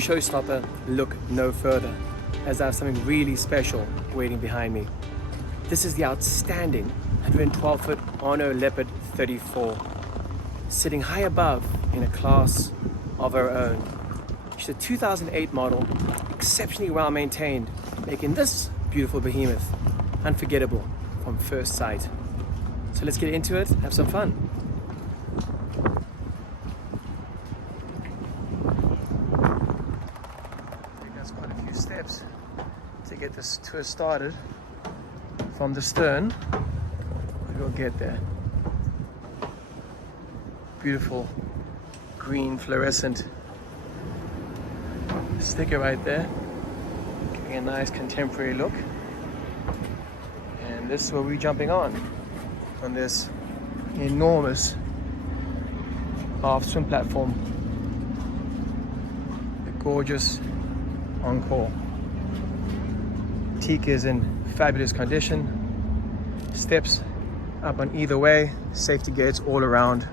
showstopper, look no further, as I have something really special waiting behind me. This is the outstanding 112-foot Arno Leopard 34, sitting high above in a class of our own. She's a 2008 model, exceptionally well maintained, making this beautiful behemoth unforgettable from first sight. So let's get into it, have some fun. I think that's quite a few steps to get this tour started from the stern. We'll get there. Beautiful green fluorescent sticker right there, giving a nice contemporary look. And this is where we're jumping on this enormous aft swim platform. The gorgeous Encore. Teak is in fabulous condition. Steps up on either way, safety gates all around.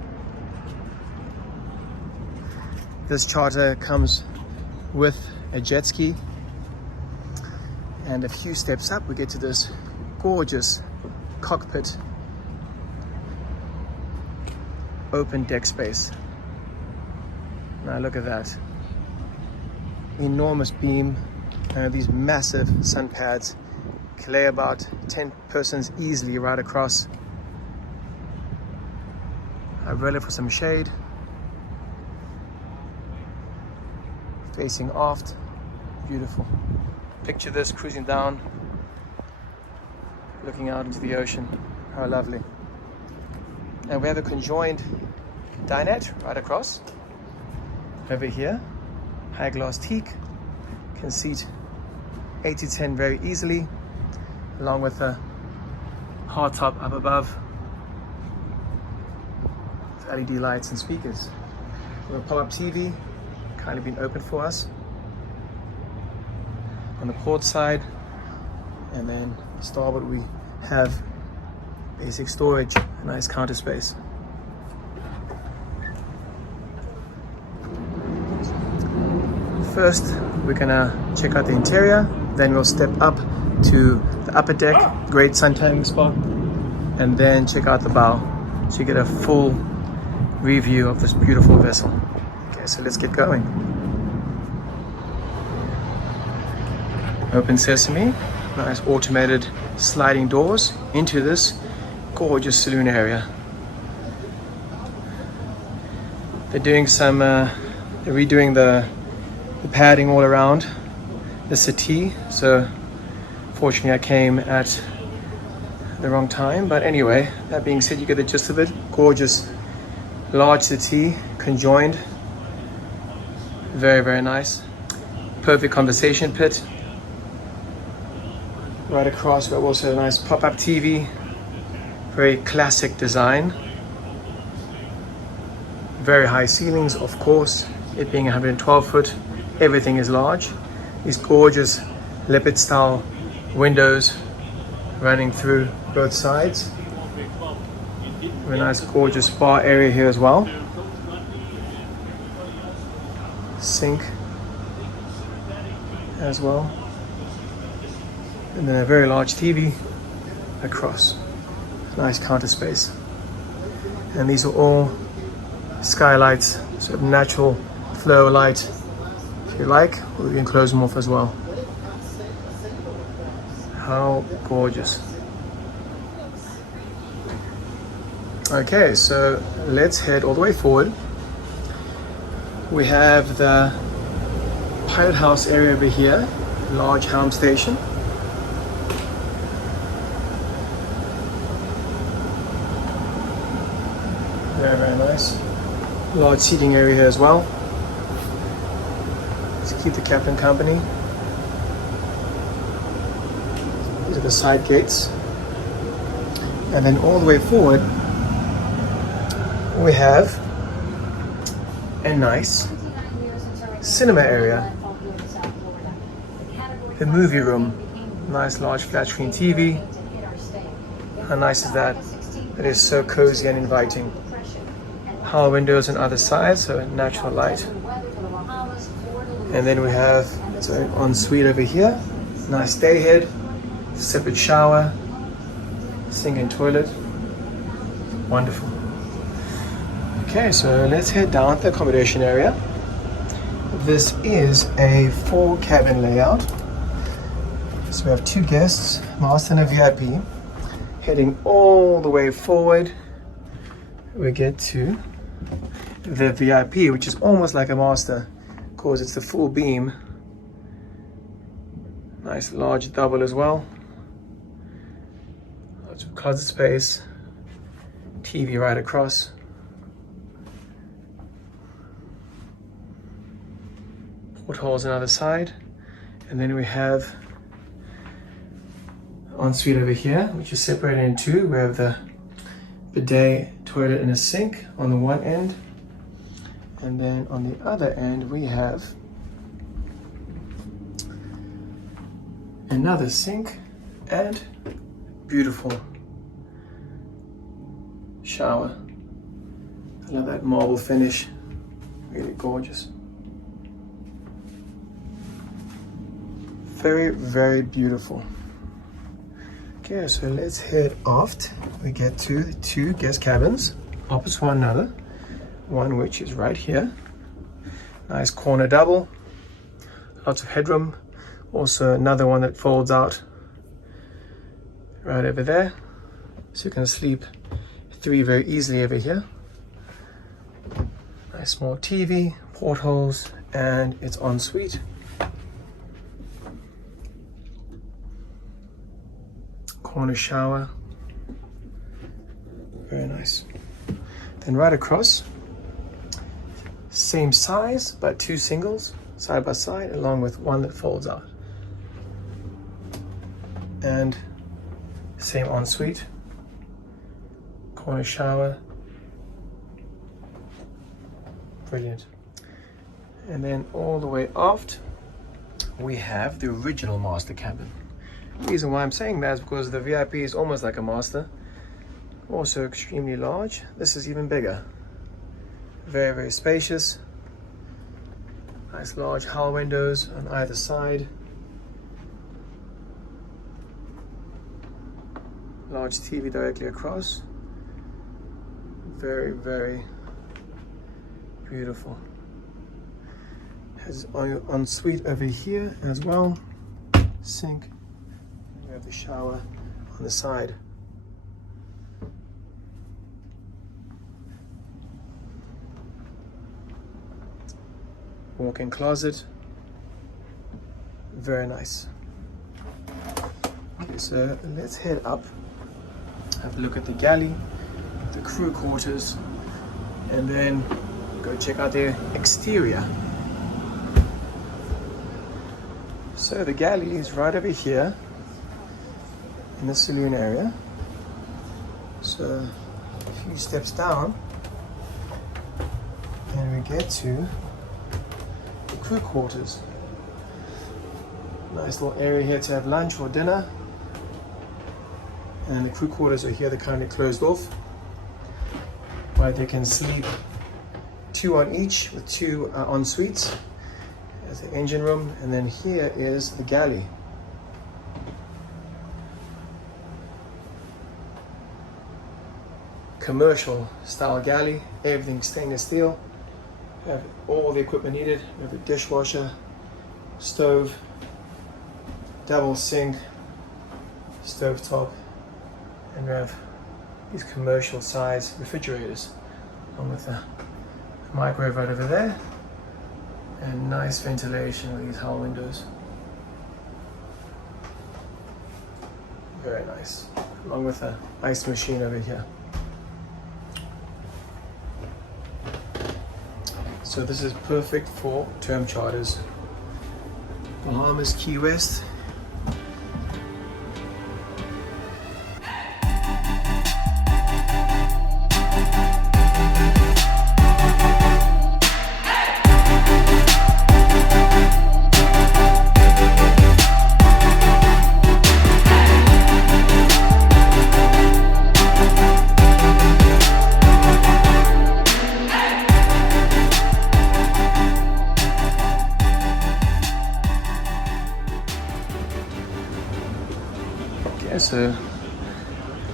This charter comes with a jet ski, and a few steps up we get to this gorgeous cockpit open deck space. Now look at that enormous beam, these massive sun pads can lay about 10 persons easily right across. Umbrella for some shade. Facing aft, beautiful. Picture this cruising down, looking out into the ocean. How lovely. And we have a conjoined dinette right across. Over here, high glass teak, can seat 8 to 10 very easily, along with a hard top up above with LED lights and speakers. We have a pop-up TV, kindly been opened for us on the port side, and then starboard we have basic storage, a nice counter space. First we're gonna check out the interior, then we'll step up to the upper deck, great sun tanning spot, and then check out the bow so you get a full review of this beautiful vessel. Okay, so let's get going. Open sesame, nice automated sliding doors into this gorgeous saloon area. They're doing some, they're redoing the padding all around the settee, so fortunately I came at the wrong time, but anyway, that being said, you get the gist of it. Gorgeous large settee, conjoined, very, very nice. Perfect conversation pit. Right across, we have also a nice pop-up TV, very classic design. Very high ceilings, of course, it being 112 foot, everything is large. These gorgeous leopard style windows running through both sides. Very nice gorgeous bar area here as well. Sink as well. And then a very large TV across. Nice counter space. And these are all skylights, sort of natural flow light. If you like, we can close them off as well. How gorgeous. Okay, so let's head all the way forward. We have the pilot house area over here, large helm station. Very, very nice. Large seating area here as well. Let's keep the captain company. These are the side gates. And then all the way forward, we have a nice cinema area. The movie room. Nice large flat screen TV. How nice is that? It is so cozy and inviting. Hull windows on either side, so natural light. And then we have its own ensuite over here. Nice day head, separate shower, sink and toilet. Wonderful. Okay, so let's head down to the accommodation area. This is a 4-cabin layout. So we have 2 guests, master and a VIP. Heading all the way forward, we get to the VIP, which is almost like a master because it's the full beam. Nice large double as well. Lots of closet space. TV right across. Portholes on the other side. And then we have ensuite over here, which is separated in 2. We have the bidet, toilet, and a sink on the one end. And then on the other end, we have another sink and beautiful shower. I love that marble finish, really gorgeous. Very, very beautiful. Okay, so let's head aft. We get to the 2 guest cabins, opposite one another. One which is right here. Nice corner double, lots of headroom. Also another one that folds out right over there. So you can sleep 3 very easily over here. Nice small TV, portholes, and it's ensuite. Corner shower. Very nice. Then right across, same size, but 2 singles side by side, along with one that folds out. And same ensuite, corner shower. Brilliant. And then all the way aft, we have the original master cabin. The reason why I'm saying that is because the VIP is almost like a master. Also extremely large. This is even bigger. Very, very spacious. Nice large hull windows on either side. Large TV directly across. Very, very beautiful. Has ensuite over here as well. Sink. We have the shower on the side. Walk-in closet. Very nice. Okay, so let's head up. Have a look at the galley, the crew quarters, and then go check out their exterior. So the galley is right over here in the saloon area. So a few steps down, and we get to crew quarters. Nice little area here to have lunch or dinner. And the crew quarters are here, they're currently closed off. Right, they can sleep 2 on each with 2 en suites. There's the engine room, and then here is the galley. Commercial style galley, everything stainless steel. We have all the equipment needed. We have a dishwasher, stove, double sink, stove top, and we have these commercial size refrigerators, along with the microwave right over there, and nice ventilation with these hull windows. Very nice, along with the ice machine over here. So this is perfect for term charters. Bahamas, Key West.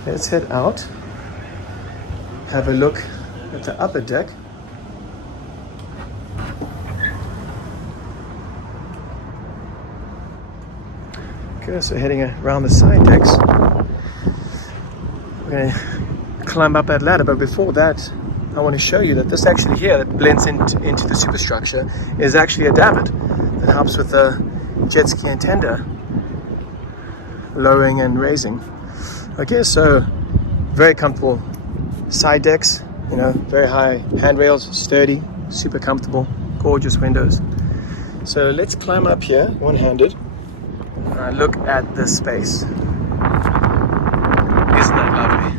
let's head out, have a look at the upper deck. Okay, so heading around the side decks. We're going to climb up that ladder, but before that I want to show you that this actually here that blends into the superstructure is actually a davit that helps with the jet ski and tender lowering and raising. Okay, so very comfortable side decks, you know, very high handrails, sturdy, super comfortable, gorgeous windows. So let's climb up here one-handed and look at this space. Isn't that lovely?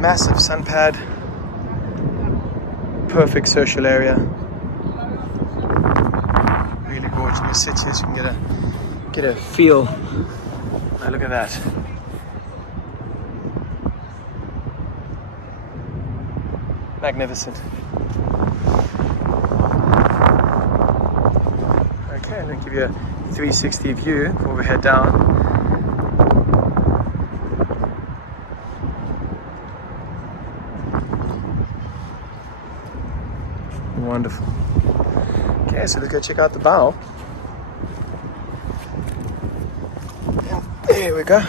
Massive sun pad, perfect social area. Really gorgeous. Let me sit here so you can get a feel. Now look at that. Magnificent. Okay, I'm going to give you a 360 view before we head down. Wonderful. Okay, so let's go check out the bow. And there we go.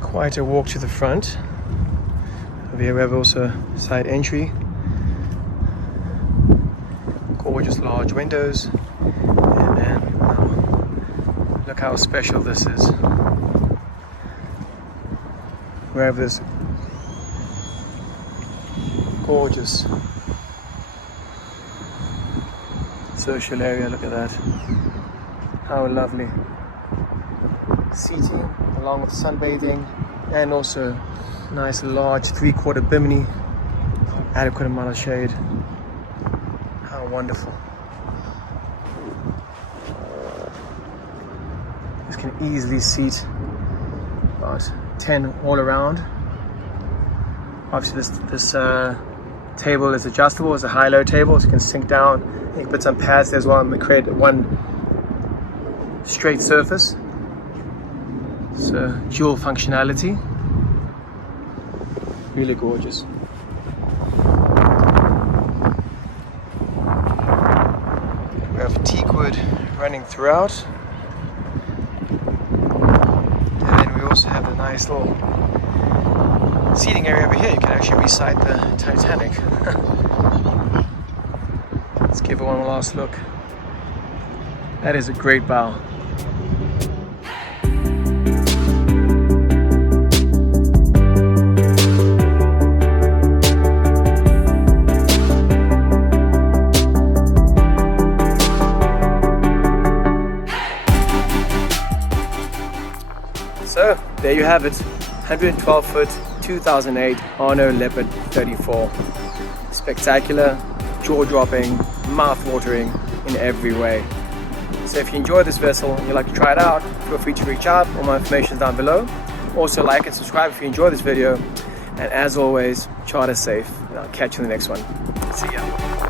Quite a walk to the front. Over here we have also side entry. Gorgeous large windows. And then, look how special this is. We have this gorgeous social area. Look at that. How lovely. Seating along with sunbathing, and also nice large 3/4 bimini, adequate amount of shade. How wonderful. This can easily seat about 10 all around. Obviously this table is adjustable. It's a high-low table, so you can sink down. You can put some pads there as well and create one straight surface. So dual functionality. Really gorgeous. We have teak wood running throughout. And then we also have a nice little seating area over here. You can actually recite the Titanic. Let's give it one last look. That is a great bow. So there you have it, 112 foot 2008 Arno Leopard 34. Spectacular, jaw-dropping, mouth-watering in every way. So if you enjoy this vessel and you'd like to try it out, feel free to reach out. All my information is down below. Also like and subscribe if you enjoy this video. And as always, charter safe. And I'll catch you in the next one. See ya.